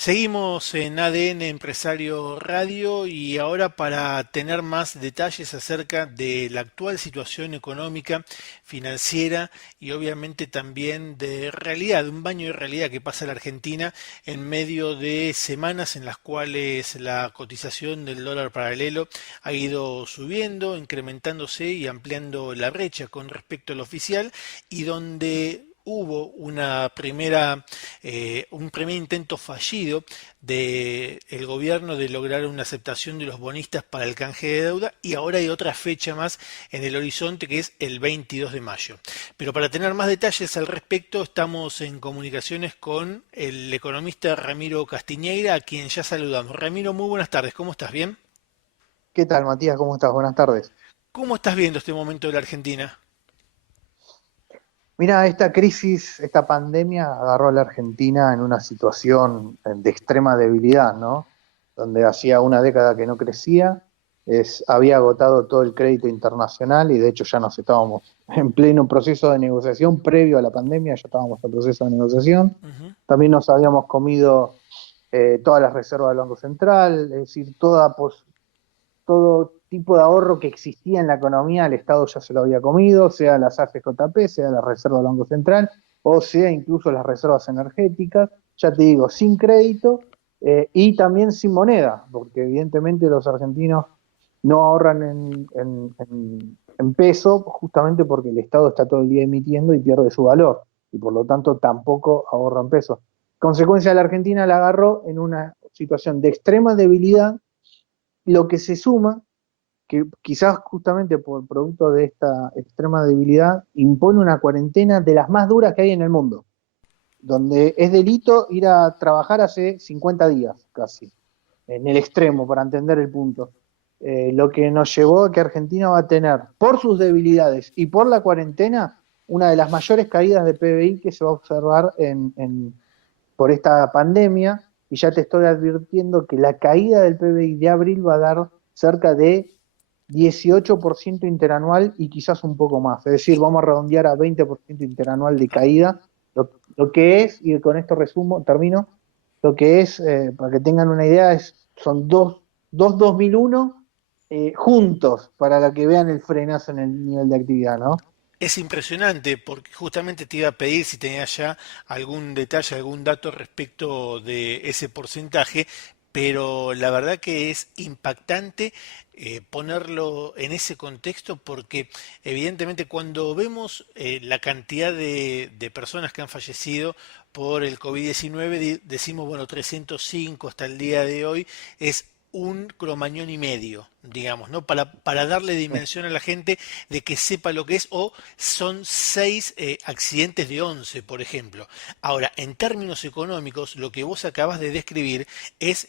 Seguimos en ADN Empresario Radio y ahora para tener más detalles acerca de la actual situación económica, financiera y obviamente también de realidad, un baño de realidad que pasa la Argentina en medio de semanas en las cuales la cotización del dólar paralelo ha ido subiendo, incrementándose y ampliando la brecha con respecto al oficial y donde hubo un primer intento fallido del gobierno de lograr una aceptación de los bonistas para el canje de deuda y ahora hay otra fecha más en el horizonte que es el 22 de mayo. Pero para tener más detalles al respecto estamos en comunicaciones con el economista Ramiro Castiñeira, a quien ya saludamos. Ramiro, muy buenas tardes, ¿cómo estás? ¿Bien? ¿Qué tal, Matías? ¿Cómo estás? Buenas tardes. ¿Cómo estás viendo este momento de la Argentina? Mira, esta crisis, esta pandemia agarró a la Argentina en una situación de extrema debilidad, ¿no? Donde hacía una década que no crecía, había agotado todo el crédito internacional y de hecho ya nos estábamos en pleno proceso de negociación previo a la pandemia, ya estábamos en proceso de negociación. Ujú. También nos habíamos comido todas las reservas del Banco Central, es decir, todo tipo de ahorro que existía en la economía, el Estado ya se lo había comido, sea las AFJP, sea la Reserva del Banco Central, o sea incluso las reservas energéticas, ya te digo, sin crédito y también sin moneda, porque evidentemente los argentinos no ahorran en peso, justamente porque el Estado está todo el día emitiendo y pierde su valor, y por lo tanto tampoco ahorran peso. Consecuencia, la Argentina la agarró en una situación de extrema debilidad, lo que se suma que quizás justamente por producto de esta extrema debilidad impone una cuarentena de las más duras que hay en el mundo, donde es delito ir a trabajar hace 50 días casi, en el extremo, para entender el punto. Lo que nos llevó a que Argentina va a tener, por sus debilidades y por la cuarentena, una de las mayores caídas de PBI que se va a observar por esta pandemia, y ya te estoy advirtiendo que la caída del PBI de abril va a dar cerca de 18% interanual y quizás un poco más. Es decir, vamos a redondear a 20% interanual de caída, lo que es, y con esto resumo, termino, lo que es, para que tengan una idea, son dos 2001 juntos, para que vean el frenazo en el nivel de actividad, ¿no? Es impresionante porque justamente te iba a pedir si tenías ya algún detalle, algún dato respecto de ese porcentaje, pero la verdad que es impactante ponerlo en ese contexto porque evidentemente cuando vemos la cantidad de personas que han fallecido por el COVID-19, decimos, bueno, 305 hasta el día de hoy, es un cromañón y medio, digamos, ¿no? Para darle dimensión a la gente de que sepa lo que es, o son 6 accidentes de 11, por ejemplo. Ahora, en términos económicos, lo que vos acabas de describir es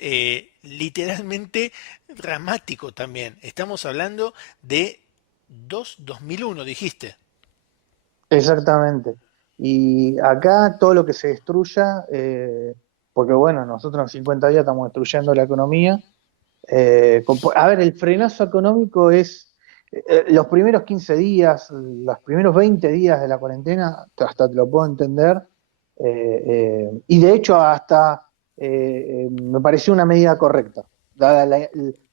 literalmente dramático también. Estamos hablando de 2001, dijiste. Exactamente. Y acá todo lo que se destruya, porque bueno, nosotros en 50 días estamos destruyendo la economía. A ver, el frenazo económico es los primeros 15 días, los primeros 20 días de la cuarentena, hasta te lo puedo entender. Y de hecho hasta me pareció una medida correcta, dada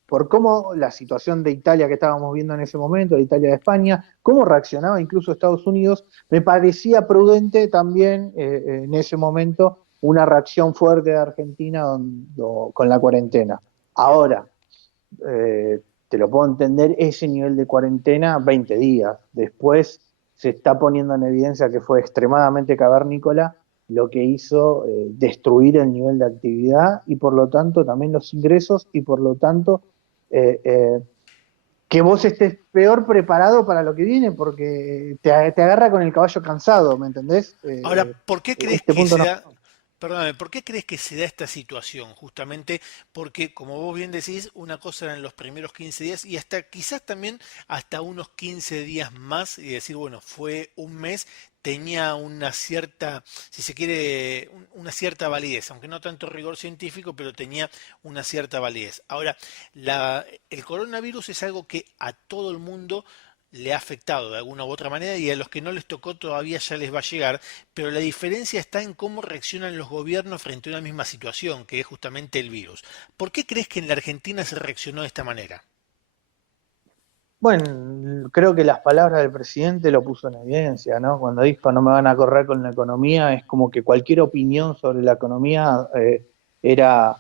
por cómo la situación de Italia que estábamos viendo en ese momento, de Italia de España, cómo reaccionaba incluso Estados Unidos, me parecía prudente también en ese momento una reacción fuerte de Argentina con la cuarentena. Ahora, te lo puedo entender, ese nivel de cuarentena, 20 días. Después se está poniendo en evidencia que fue extremadamente cavernícola, lo que hizo destruir el nivel de actividad y por lo tanto también los ingresos y por lo tanto eh, eh, que vos estés peor preparado para lo que viene porque te agarra con el caballo cansado, ¿me entendés? Ahora, ¿por qué crees Este que punto se no. da, perdóname, ¿por qué crees que se da esta situación? Justamente porque, como vos bien decís, una cosa eran los primeros 15 días y hasta quizás también hasta unos 15 días más y decir, bueno, fue un mes, tenía una cierta, si se quiere, una cierta validez, aunque no tanto rigor científico, pero tenía una cierta validez. Ahora, el coronavirus es algo que a todo el mundo le ha afectado de alguna u otra manera y a los que no les tocó todavía ya les va a llegar, pero la diferencia está en cómo reaccionan los gobiernos frente a una misma situación, que es justamente el virus. ¿Por qué crees que en la Argentina se reaccionó de esta manera? Bueno, creo que las palabras del presidente lo puso en evidencia, ¿no? Cuando dijo no me van a correr con la economía, es como que cualquier opinión sobre la economía era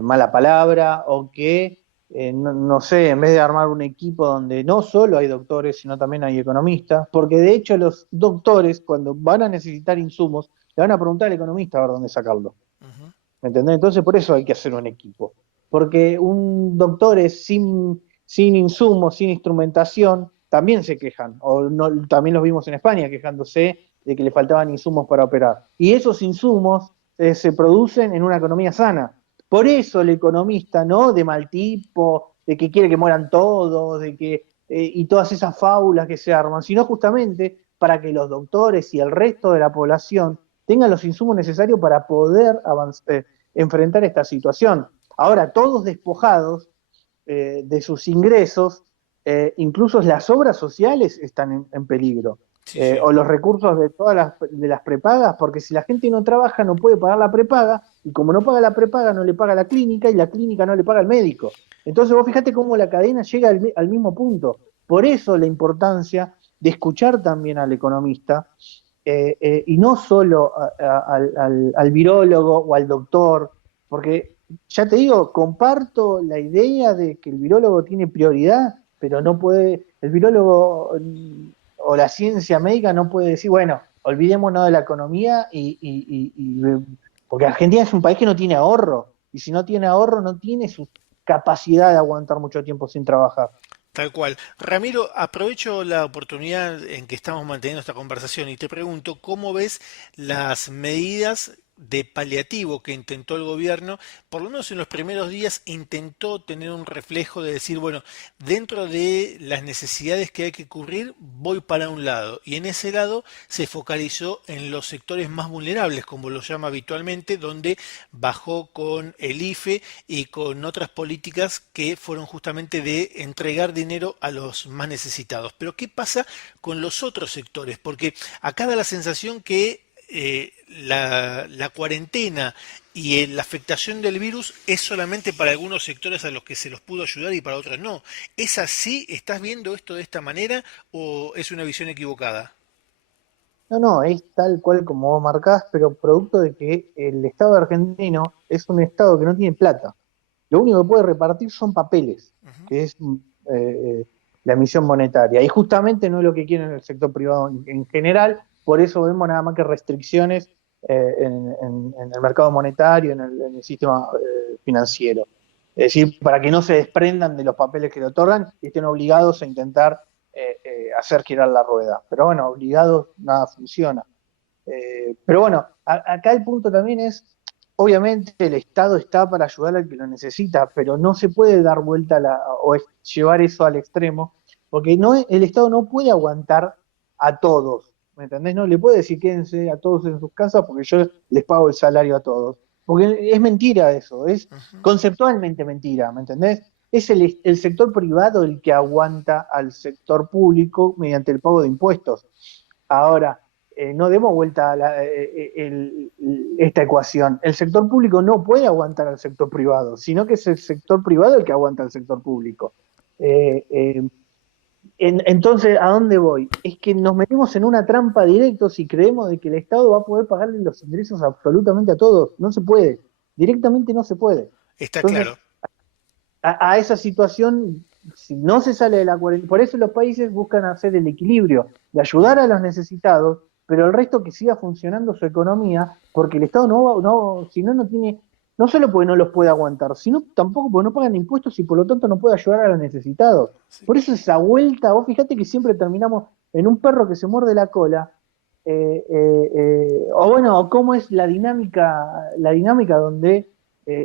mala palabra o que, no sé, en vez de armar un equipo donde no solo hay doctores, sino también hay economistas, porque de hecho los doctores cuando van a necesitar insumos, le van a preguntar al economista a ver dónde sacarlo. Ujú. ¿Me entendés? Entonces por eso hay que hacer un equipo. Porque un doctor es sin insumos, sin instrumentación, también se quejan. O no, también los vimos en España quejándose de que le faltaban insumos para operar. Y esos insumos se producen en una economía sana. Por eso el economista, ¿no? De mal tipo, de que quiere que mueran todos, y todas esas fábulas que se arman, sino justamente para que los doctores y el resto de la población tengan los insumos necesarios para poder enfrentar esta situación. Ahora, todos despojados de sus ingresos, incluso las obras sociales están en peligro, Sí, sí. o los recursos de todas las prepagas, porque si la gente no trabaja no puede pagar la prepaga, y como no paga la prepaga no le paga la clínica, y la clínica no le paga al médico. Entonces vos fíjate cómo la cadena llega al mismo punto. Por eso la importancia de escuchar también al economista, y no solo al virólogo o al doctor, porque ya te digo, comparto la idea de que el virólogo tiene prioridad, pero no puede, el virólogo o la ciencia médica no puede decir, bueno, olvidémonos de la economía porque Argentina es un país que no tiene ahorro, y si no tiene ahorro no tiene su capacidad de aguantar mucho tiempo sin trabajar. Tal cual. Ramiro, aprovecho la oportunidad en que estamos manteniendo esta conversación y te pregunto, ¿cómo ves las medidas de paliativo que intentó el gobierno? Por lo menos en los primeros días intentó tener un reflejo de decir, bueno, dentro de las necesidades que hay que cubrir, voy para un lado. Y en ese lado se focalizó en los sectores más vulnerables, como lo llama habitualmente, donde bajó con el IFE y con otras políticas que fueron justamente de entregar dinero a los más necesitados. Pero ¿qué pasa con los otros sectores? Porque acá da la sensación que la cuarentena y la afectación del virus es solamente para algunos sectores a los que se los pudo ayudar y para otros no. ¿Es así? ¿Estás viendo esto de esta manera o es una visión equivocada? No, no, es tal cual como vos marcás, pero producto de que el Estado argentino es un Estado que no tiene plata. Lo único que puede repartir son papeles, Ujú. que es la emisión monetaria. Y justamente no es lo que quiere el sector privado en general, por eso vemos nada más que restricciones en el mercado monetario, en el sistema financiero. Es decir, para que no se desprendan de los papeles que le otorgan y estén obligados a intentar hacer girar la rueda. Pero bueno, obligados nada funciona. Pero bueno, acá el punto también es, obviamente el Estado está para ayudar al que lo necesita, pero no se puede dar vuelta llevar eso al extremo, porque el Estado no puede aguantar a todos, ¿me entendés? No le puede decir quédense a todos en sus casas porque yo les pago el salario a todos, porque es mentira eso, es Ujú. conceptualmente mentira, ¿me entendés? Es el sector privado el que aguanta al sector público mediante el pago de impuestos. Ahora, no demos vuelta a esta ecuación. El sector público no puede aguantar al sector privado, sino que es el sector privado el que aguanta al sector público. Eh, eh, entonces, ¿a dónde voy? Es que nos metemos en una trampa directo si creemos de que el Estado va a poder pagarle los ingresos absolutamente a todos. No se puede. Directamente no se puede. Está Entonces, claro. a esa situación, si no se sale de la cuarentena, por eso los países buscan hacer el equilibrio de ayudar a los necesitados, pero el resto que siga funcionando su economía, porque el Estado si no, no tiene, no solo porque no los puede aguantar, sino tampoco porque no pagan impuestos y por lo tanto no puede ayudar a los necesitados. Sí. Por eso esa vuelta, vos fíjate que siempre terminamos en un perro que se muerde la cola, o bueno, cómo es la dinámica donde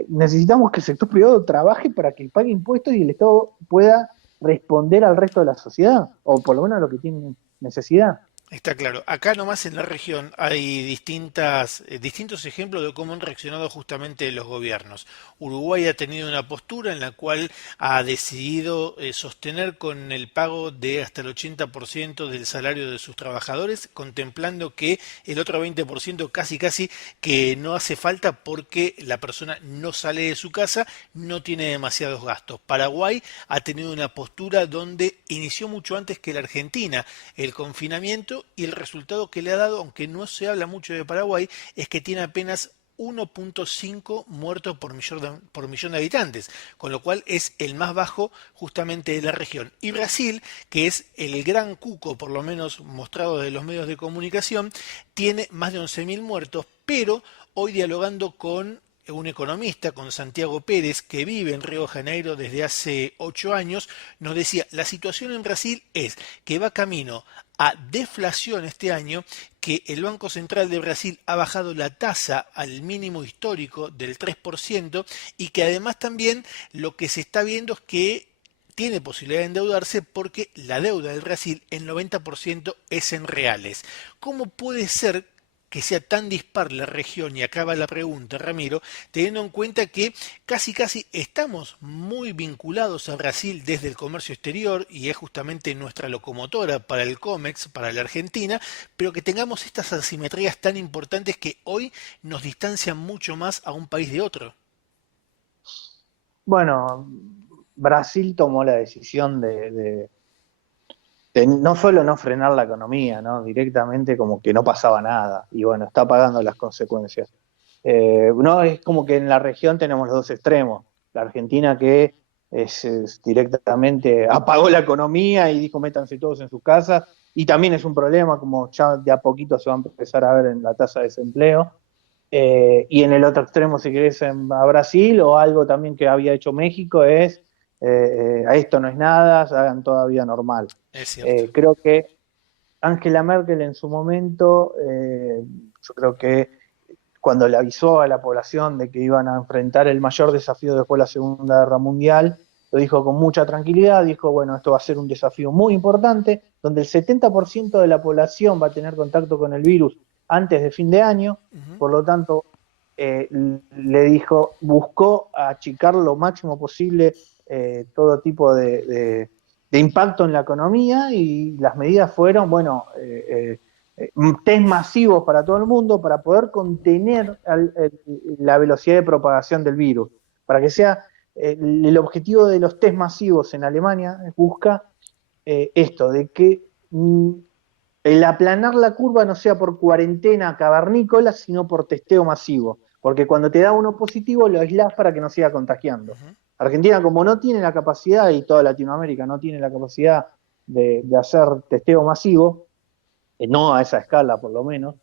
necesitamos que el sector privado trabaje para que pague impuestos y el Estado pueda responder al resto de la sociedad, o por lo menos a lo que tiene necesidad. Está claro. Acá nomás en la región hay distintos ejemplos de cómo han reaccionado justamente los gobiernos. Uruguay ha tenido una postura en la cual ha decidido sostener con el pago de hasta el 80% del salario de sus trabajadores, contemplando que el otro 20% casi casi que no hace falta porque la persona no sale de su casa, no tiene demasiados gastos. Paraguay ha tenido una postura donde inició mucho antes que la Argentina el confinamiento y el resultado que le ha dado, aunque no se habla mucho de Paraguay, es que tiene apenas 1.5 muertos por millón de habitantes, con lo cual es el más bajo justamente de la región. Y Brasil, que es el gran cuco, por lo menos mostrado de los medios de comunicación, tiene más de 11.000 muertos, pero hoy dialogando con un economista, con Santiago Pérez, que vive en Río de Janeiro desde hace 8 años, nos decía, la situación en Brasil es que va camino a deflación este año, que el Banco Central de Brasil ha bajado la tasa al mínimo histórico del 3% y que además también lo que se está viendo es que tiene posibilidad de endeudarse porque la deuda del Brasil, el 90% es en reales. ¿Cómo puede ser que sea tan dispar la región? Y acaba la pregunta, Ramiro, teniendo en cuenta que casi casi estamos muy vinculados a Brasil desde el comercio exterior y es justamente nuestra locomotora para el COMEX, para la Argentina, pero que tengamos estas asimetrías tan importantes que hoy nos distancian mucho más a un país de otro. Bueno, Brasil tomó la decisión de no solo no frenar la economía, ¿no? Directamente como que no pasaba nada. Y bueno, está pagando las consecuencias. No, es como que en la región tenemos los dos extremos. La Argentina que es directamente apagó la economía y dijo métanse todos en sus casas. Y también es un problema, como ya de a poquito se va a empezar a ver en la tasa de desempleo. Y en el otro extremo, si querés, a Brasil, o algo también que había hecho México, es a esto no es nada, hagan toda vida normal. Es cierto. Creo que Angela Merkel en su momento, yo creo que cuando le avisó a la población de que iban a enfrentar el mayor desafío después de la Segunda Guerra Mundial, lo dijo con mucha tranquilidad, dijo, bueno, esto va a ser un desafío muy importante, donde el 70% de la población va a tener contacto con el virus antes de fin de año, Ujú. por lo tanto, le dijo, buscó achicar lo máximo posible todo tipo de impacto en la economía y las medidas fueron, bueno, test masivos para todo el mundo para poder contener la velocidad de propagación del virus. Para que sea el objetivo de los test masivos en Alemania, busca esto, de que el aplanar la curva no sea por cuarentena cavernícola, sino por testeo masivo. Porque cuando te da uno positivo, lo aislás para que no siga contagiando. Ujú. Argentina, como no tiene la capacidad, y toda Latinoamérica no tiene la capacidad de hacer testeo masivo, no a esa escala por lo menos,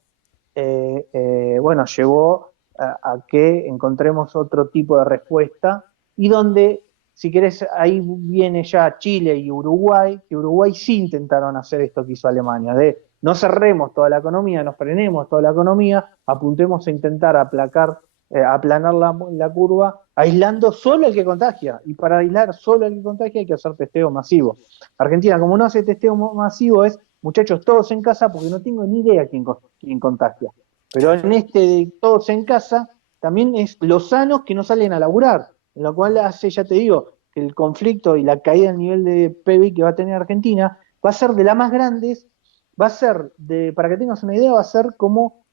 bueno, llevó a que encontremos otro tipo de respuesta y donde, si querés, ahí viene ya Chile y Uruguay, que Uruguay sí intentaron hacer esto que hizo Alemania, de no cerremos toda la economía, no frenemos toda la economía, apuntemos a intentar aplanar la curva, aislando solo el que contagia, y para aislar solo el que contagia hay que hacer testeo masivo. Argentina, como no hace testeo masivo, es muchachos todos en casa porque no tengo ni idea quién contagia. Pero Claro. en este de todos en casa, también es los sanos que no salen a laburar, en lo cual hace, ya te digo, que el conflicto y la caída del nivel de PBI que va a tener Argentina va a ser de las más grandes, va a ser, para que tengas una idea, va a ser como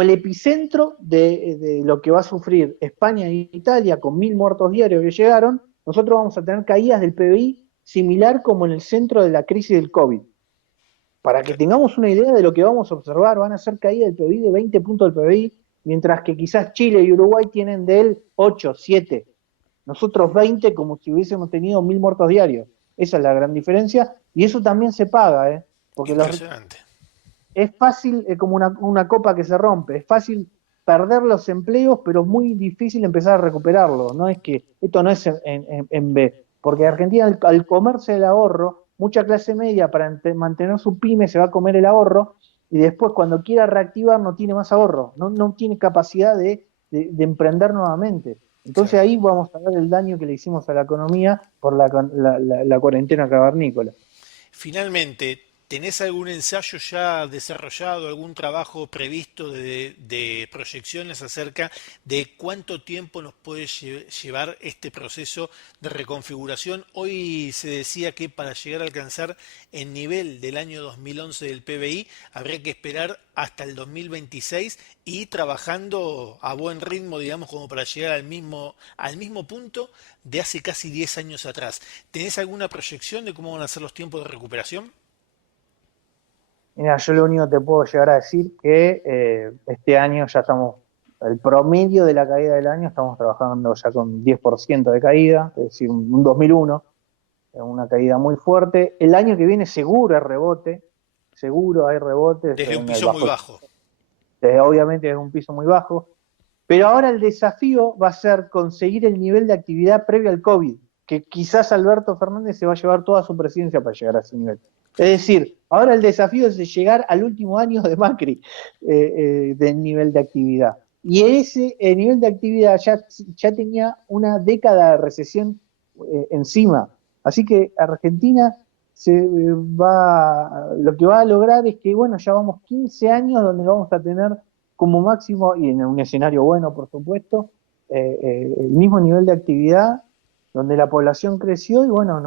el epicentro de lo que va a sufrir España e Italia con 1.000 muertos diarios que llegaron. Nosotros vamos a tener caídas del PBI similar como en el centro de la crisis del COVID. Para que tengamos una idea de lo que vamos a observar, van a ser caídas del PBI de 20 puntos del PBI, mientras que quizás Chile y Uruguay tienen del 8, 7. Nosotros 20 como si hubiésemos tenido 1.000 muertos diarios. Esa es la gran diferencia y eso también se paga, porque Impresionante. es fácil, como una copa que se rompe, es fácil perder los empleos, pero es muy difícil empezar a recuperarlos. No es que esto no es en B, porque Argentina al comerse el ahorro, mucha clase media para mantener su pyme se va a comer el ahorro y después cuando quiera reactivar no tiene más ahorro, no tiene capacidad de emprender nuevamente. Entonces Claro. ahí vamos a ver el daño que le hicimos a la economía por la cuarentena cavernícola. Finalmente, ¿tenés algún ensayo ya desarrollado, algún trabajo previsto de proyecciones acerca de cuánto tiempo nos puede llevar este proceso de reconfiguración? Hoy se decía que para llegar a alcanzar el nivel del año 2011 del PBI habría que esperar hasta el 2026 y trabajando a buen ritmo, digamos, como para llegar al mismo punto de hace casi 10 años atrás. ¿Tenés alguna proyección de cómo van a ser los tiempos de recuperación? Mira, yo lo único que te puedo llegar a decir que este año ya estamos, el promedio de la caída del año, estamos trabajando ya con 10% de caída, es decir, un 2001, una caída muy fuerte. El año que viene seguro hay rebote, seguro hay rebote. Desde un piso muy bajo. Obviamente es un piso muy bajo, pero ahora el desafío va a ser conseguir el nivel de actividad previo al COVID, que quizás Alberto Fernández se va a llevar toda su presidencia para llegar a ese nivel. Es decir, ahora el desafío es de llegar al último año de Macri del nivel de actividad. Y ese nivel de actividad ya tenía una década de recesión encima. Así que Argentina lo que va a lograr es que, bueno, ya vamos 15 años donde vamos a tener como máximo, y en un escenario bueno, por supuesto, el mismo nivel de actividad, donde la población creció y bueno,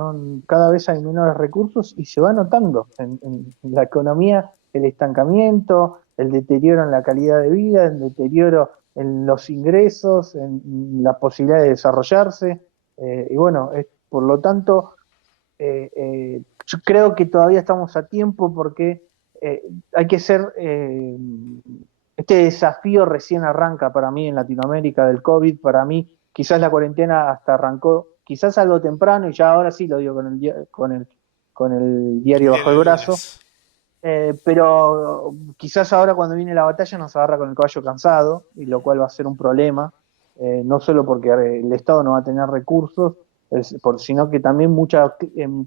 cada vez hay menores recursos y se va notando en la economía el estancamiento, el deterioro en la calidad de vida, el deterioro en los ingresos, en la posibilidad de desarrollarse, y bueno, por lo tanto, yo creo que todavía estamos a tiempo porque hay que ser... este desafío recién arranca para mí en Latinoamérica del COVID. Para mí quizás la cuarentena hasta arrancó, quizás algo temprano, y ya ahora sí lo digo con el diario bajo el brazo, pero quizás ahora cuando viene la batalla nos agarra con el caballo cansado, y lo cual va a ser un problema, no solo porque el Estado no va a tener recursos, sino que también mucha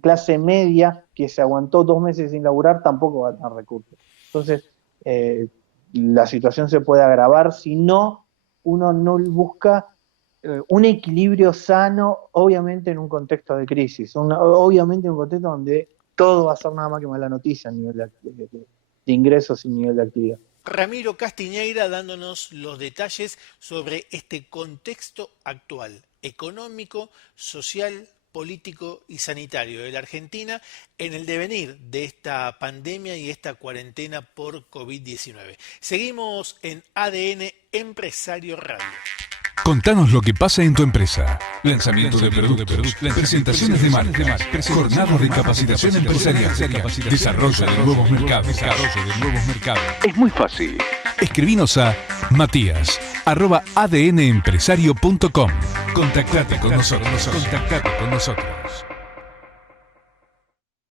clase media que se aguantó 2 meses sin laburar tampoco va a tener recursos. Entonces, la situación se puede agravar si uno no busca un equilibrio sano, obviamente en un contexto de crisis, obviamente en un contexto donde todo va a ser nada más que mala noticia a nivel de ingresos y nivel de actividad. Ramiro Castiñeira dándonos los detalles sobre este contexto actual, económico, social, político y sanitario de la Argentina en el devenir de esta pandemia y esta cuarentena por COVID-19. Seguimos en ADN Empresario Radio. Contanos lo que pasa en tu empresa. Lanzamiento de productos, presentaciones de marcas, jornadas de capacitación empresarial, desarrollo de nuevos mercados. Es muy fácil. Escribinos a matías@adnempresario.com. Contactate con nosotros.